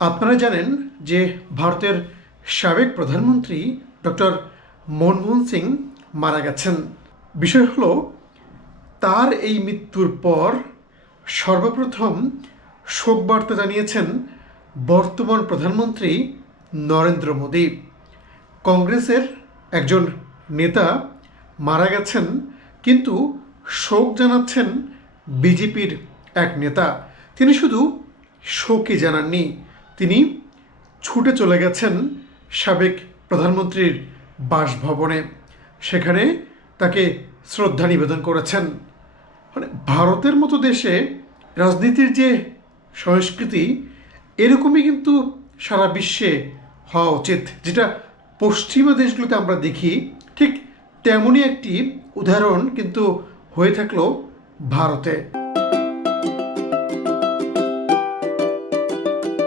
আপনারা জানেন যে ভারতের সাবেক প্রধানমন্ত্রী ডক্টর মনমোহন সিং মারা গেছেন। বিষয় হলো, তার এই মৃত্যুর পর সর্বপ্রথম শোক বার্তা জানিয়েছেন বর্তমান প্রধানমন্ত্রী নরেন্দ্র মোদী। কংগ্রেসের একজন নেতা মারা গেছেন, কিন্তু শোক জানাচ্ছেন বিজেপির এক নেতা। তিনি শুধু শোকই জানাননি, তিনি ছুটে চলে গেছেন সাবেক প্রধানমন্ত্রীর বাসভবনে। সেখানে তাকে শ্রদ্ধা নিবেদন করেছেন। মানে ভারতের মতো দেশে রাজনীতির যে সংস্কৃতি, এরকমই কিন্তু সারা বিশ্বে হওয়া উচিত। যেটা পশ্চিমা দেশগুলোতে আমরা দেখি, ঠিক তেমনই একটি উদাহরণ কিন্তু হয়ে থাকলো ভারতে।